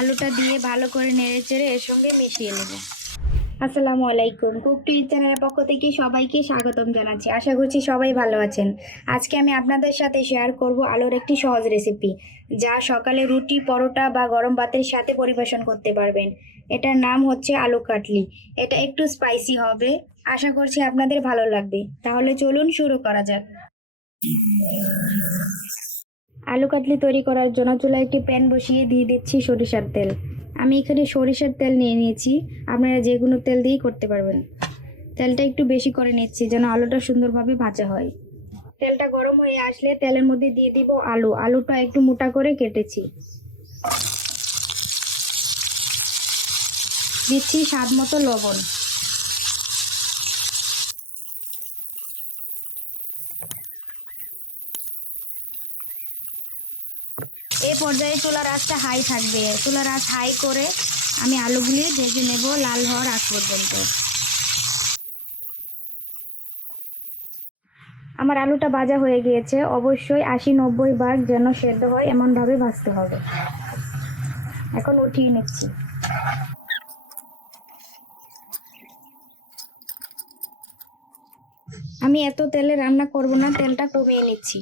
আলুটা দিয়ে ভালো করে নেড়েচেড়ে এর সঙ্গে মিশিয়ে নেব। আসসালামু আলাইকুম, কুক টু ইট চ্যানেলের পক্ষ থেকে সবাইকে স্বাগতম জানাচ্ছি। আশা করছি সবাই ভালো আছেন। আজকে আমি আপনাদের সাথে শেয়ার করব আলুর একটি সহজ রেসিপি, যা সকালে রুটি, পরোটা বা গরম ভাতের সাথে পরিবেশন করতে পারবেন। এটার নাম হচ্ছে আলু কাটলি। এটা একটু স্পাইসি হবে, আশা করছি আপনাদের ভালো লাগবে। তাহলে চলুন শুরু করা যাক। আলু কাটলি তৈরি করার জন্য চুলায় একটি প্যান বসিয়ে দিয়ে দিচ্ছি সরিষার তেল। আমি এখানে সরিষার তেল নিয়ে নিয়েছি, আপনারা যে কোনো তেল দিয়েই করতে পারবেন। তেলটা একটু বেশি করে নিচ্ছি যেন আলুটা সুন্দরভাবে ভাজা হয়। তেলটা গরম হয়ে আসলে তেলের মধ্যে দিয়ে দিব আলুটা একটু মোটা করে কেটেছি। দিচ্ছি স্বাদ মতো লবণ। এই পর্যায়ে চুলার আঁচটা হাই থাকবে। চুলার আঁচ হাই করে আমি আলুগুলি ভেজে নেব লাল হওয়ার আগ পর্যন্ত। আমার আলুটা ভাজা হয়ে গিয়েছে। অবশ্যই ৮০-৯০ ভাগ যেন সেদ্ধ হয় এমনভাবে ভাজতে হবে। এখন উঠিয়ে নিচ্ছি। আমি এত তেলে রান্না করব না, তেলটা কমিয়ে নিচ্ছি।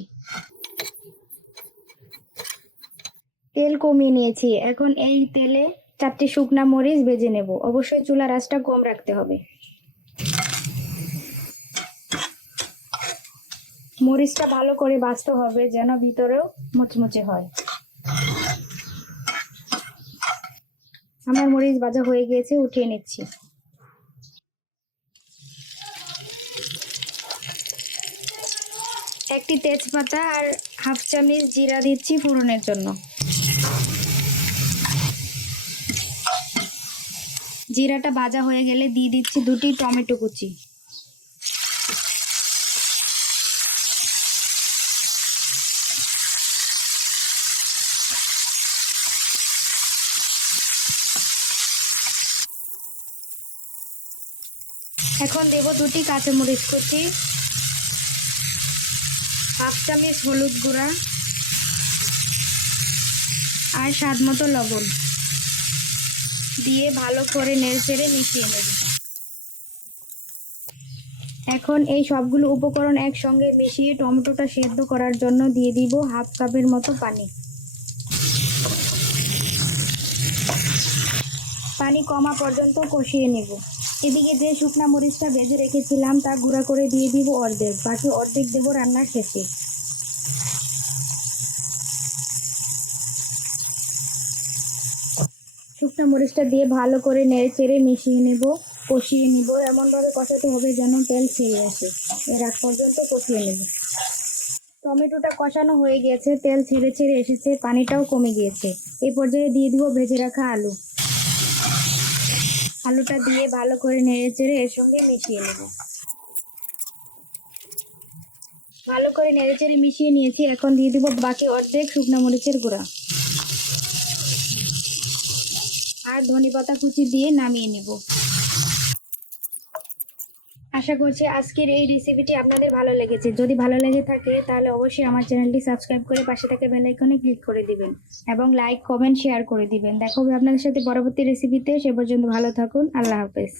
তেল কমিয়ে নিয়েছি। এখন এই তেলে ৪টি শুকনা মরিচ ভেজে নেব। অবশ্যই চুলার আঁচটা কম রাখতে হবে। মরিচটা ভালো করে ভাজতে হবে যেন ভিতরেও মুচমুচে হয়। আমার মরিচ ভাজা হয়ে গিয়েছে, উঠিয়ে নিচ্ছি। একটি তেজপাতা আর হাফ চামচ জিরা দিচ্ছি ফোড়নের জন্য। জিরাটা ভাজা হয়ে গেলে দিয়ে দিচ্ছি 2টি টমেটো কুচি। এখন দেব 2টি কাঁচামরিচ কুচি, হাফ চামচ হলুদ গুঁড়া আর স্বাদ মতো লবণ দিয়ে ভালো করে নেড়েচেড়ে মিশিয়ে নেব। এখন এই সবগুলো উপকরণ একসঙ্গে মিশিয়ে টমেটোটা সেদ্ধ করার জন্য দিয়ে দিব হাফ কাপের মতো পানি। পানি কমা পর্যন্ত কষিয়ে নেব। এদিকে যে শুকনা মরিচটা ভেজে রেখেছিলাম তা গুঁড়া করে দিয়ে দিব অর্ধেক, বাকি অর্ধেক দেব রান্নার শেষে। শুকনা মরিচটা দিয়ে ভালো করে নেড়েচেড়ে মিশিয়ে নেব, কষিয়ে নিব। এমনভাবে কষাতে হবে যেন তেল ছেড়ে আসে। এর আগ পর্যন্ত কষিয়ে নেব। টমেটোটা কষানো হয়ে গিয়েছে, তেল ছেড়ে ছেড়ে এসেছে, পানিটাও কমে গিয়েছে। এই পর্যায়ে দিয়ে দিব ভেজে রাখা আলু। আলুটা দিয়ে ভালো করে নেড়েচেড়ে এর সঙ্গে মিশিয়ে নেব। ভালো করে নেড়েচেড়ে মিশিয়ে নিয়েছি। এখন দিয়ে দিব বাকি অর্ধেক শুকনো মরিচের গুঁড়া আর ধনেপাতা কুচি দিয়ে নামিয়ে নেব। আশা করছি আজকের এই রেসিপিটি আপনাদের ভালো লেগেছে। যদি ভালো লেগে থাকে তাহলে অবশ্যই আমার চ্যানেলটি সাবস্ক্রাইব করে পাশে থাকা বেল আইকনে ক্লিক করে দিবেন এবং লাইক, কমেন্ট, শেয়ার করে দিবেন। দেখা হবে আপনাদের সাথে পরবর্তী রেসিপিতে। সে পর্যন্ত ভালো থাকুন। আল্লাহ হাফেজ।